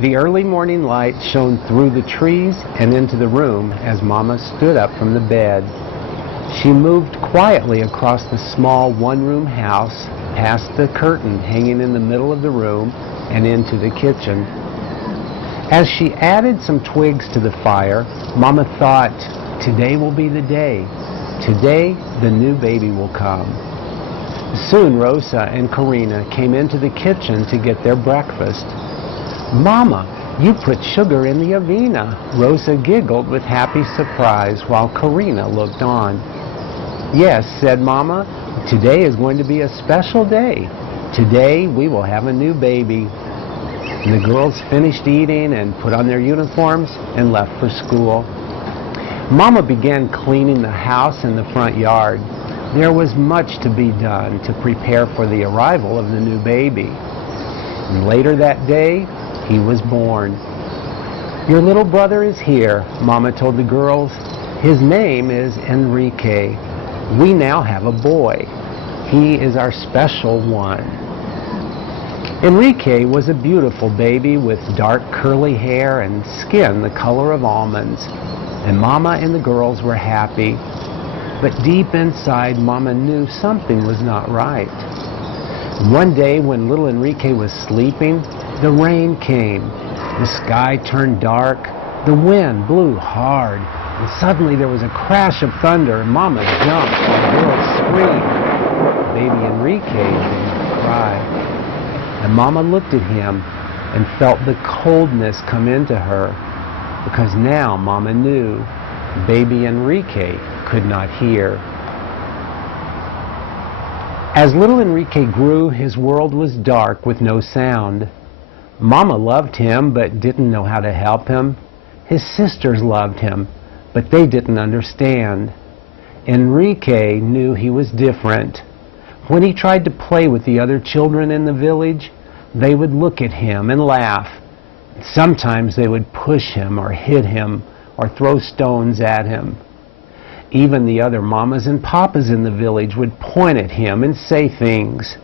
The early morning light shone through the trees and into the room as Mama stood up from the bed. She moved quietly across the small one-room house, past the curtain hanging in the middle of the room, and into the kitchen. As she added some twigs to the fire, Mama thought, today will be the day. Today, the new baby will come. Soon Rosa and Karina came into the kitchen to get their breakfast. Mama, you put sugar in the avena. Rosa giggled with happy surprise while Karina looked on. Yes, said Mama, today is going to be a special day. Today we will have a new baby. The girls finished eating and put on their uniforms and left for school. Mama began cleaning the house and the front yard. There was much to be done to prepare for the arrival of the new baby. And later that day, he was born. Your little brother is here, Mama told the girls. His name is Enrique. We now have a boy. He is our special one. Enrique was a beautiful baby with dark curly hair and skin the color of almonds. And Mama and the girls were happy. But deep inside, Mama knew something was not right. One day when little Enrique was sleeping, the rain came. The sky turned dark. The wind blew hard. And suddenly there was a crash of thunder. And Mama jumped and the girls screamed. Baby Enrique began to cry. And Mama looked at him and felt the coldness come into her, because now Mama knew baby Enrique could not hear. As little Enrique grew, his world was dark with no sound. Mama loved him but didn't know how to help him. His sisters loved him, but they didn't understand. Enrique knew he was different. When he tried to play with the other children in the village, they would look at him and laugh. Sometimes they would push him or hit him or throw stones at him. Even the other mamas and papas in the village would point at him and say things.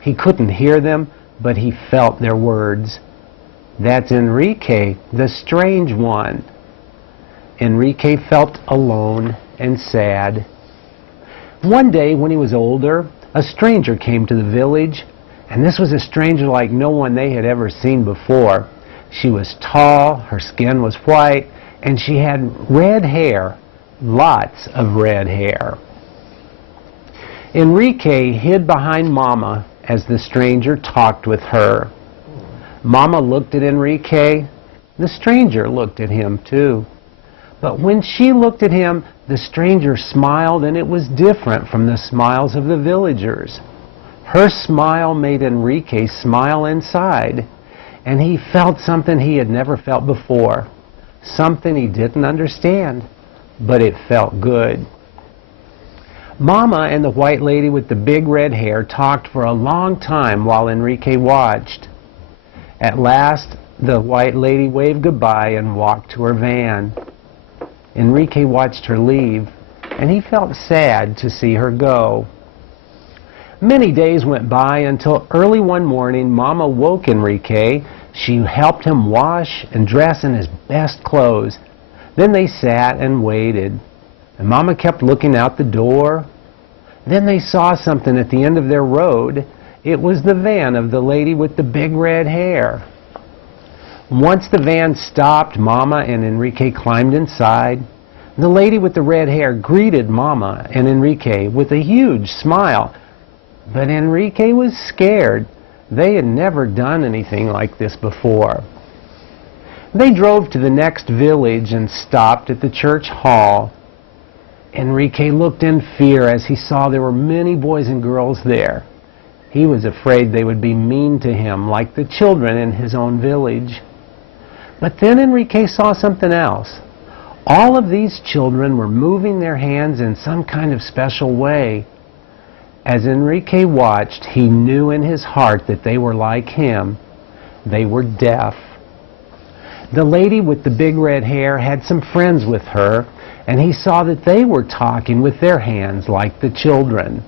He couldn't hear them, but he felt their words. That's Enrique, the strange one. Enrique felt alone and sad. One day when he was older, a stranger came to the village, and this was a stranger like no one they had ever seen before. She was tall, her skin was white, and she had red hair, lots of red hair. Enrique hid behind Mama as the stranger talked with her. Mama looked at Enrique. The stranger looked at him too. But when she looked at him, the stranger smiled, and it was different from the smiles of the villagers. Her smile made Enrique smile inside, and he felt something he had never felt before, something he didn't understand, but it felt good. Mama and the white lady with the big red hair talked for a long time while Enrique watched. At last, the white lady waved goodbye and walked to her van. Enrique watched her leave, and he felt sad to see her go. Many days went by until early one morning, Mama woke Enrique. She helped him wash and dress in his best clothes. Then they sat and waited, and Mama kept looking out the door. Then they saw something at the end of their road. It was the van of the lady with the big red hair. Once the van stopped, Mama and Enrique climbed inside. The lady with the red hair greeted Mama and Enrique with a huge smile. But Enrique was scared. They had never done anything like this before. They drove to the next village and stopped at the church hall. Enrique looked in fear as he saw there were many boys and girls there. He was afraid they would be mean to him like the children in his own village. But then Enrique saw something else. All of these children were moving their hands in some kind of special way. As Enrique watched, he knew in his heart that they were like him. They were deaf. The lady with the big red hair had some friends with her, and he saw that they were talking with their hands like the children.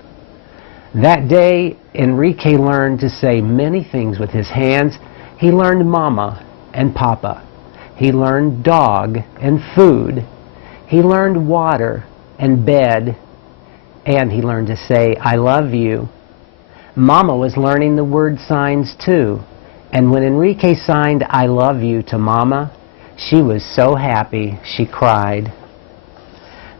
That day, Enrique learned to say many things with his hands. He learned Mama and Papa. He learned dog and food. He learned water and bed. And he learned to say, I love you. Mama was learning the word signs too. And when Enrique signed, I love you to Mama, she was so happy she cried.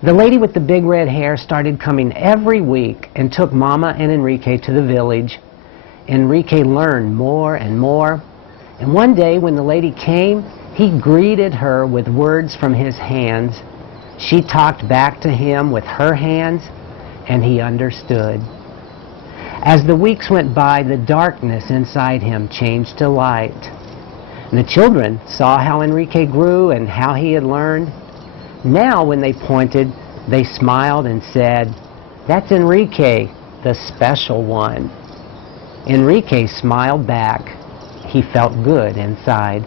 The lady with the big red hair started coming every week and took Mama and Enrique to the village. Enrique learned more and more. And one day when the lady came, he greeted her with words from his hands. She talked back to him with her hands, and he understood. As the weeks went by, the darkness inside him changed to light. And the children saw how Enrique grew and how he had learned. Now, when they pointed, they smiled and said, That's Enrique, the special one. Enrique smiled back. He felt good inside.